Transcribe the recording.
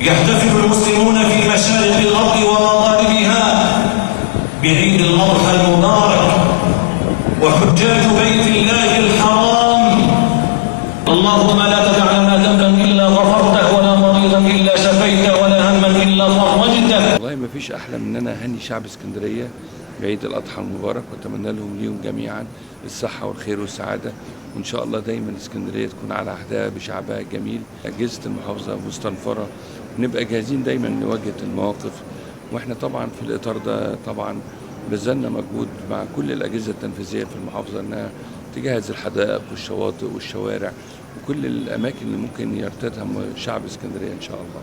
يحتفل المسلمون في مشارق الأرض ومغاربها بعيد الأضحى المبارك، وحجاج بيت الله الحرام اللهم لا تدع لنا ذنبا إلا غفرته، ولا مريضا إلا شفيته، ولا هما إلا فرجته. والله ما فيش أحلى من أن أنا أهني شعب اسكندرية بعيد الأضحى المبارك، وأتمنى لهم اليوم جميعا الصحة والخير والسعادة، وإن شاء الله دايما اسكندرية تكون على عهدها بشعبها الجميل. أجهزة المحافظة مستنفرة، نبقى جاهزين دايما لمواجهة المواقف، وإحنا طبعا في الإطار ده طبعا بذلنا مجهود مع كل الأجهزة التنفيذية في المحافظة أنها تجهز الحدائق والشواطئ والشوارع وكل الأماكن اللي ممكن يرتادها شعب اسكندرية إن شاء الله.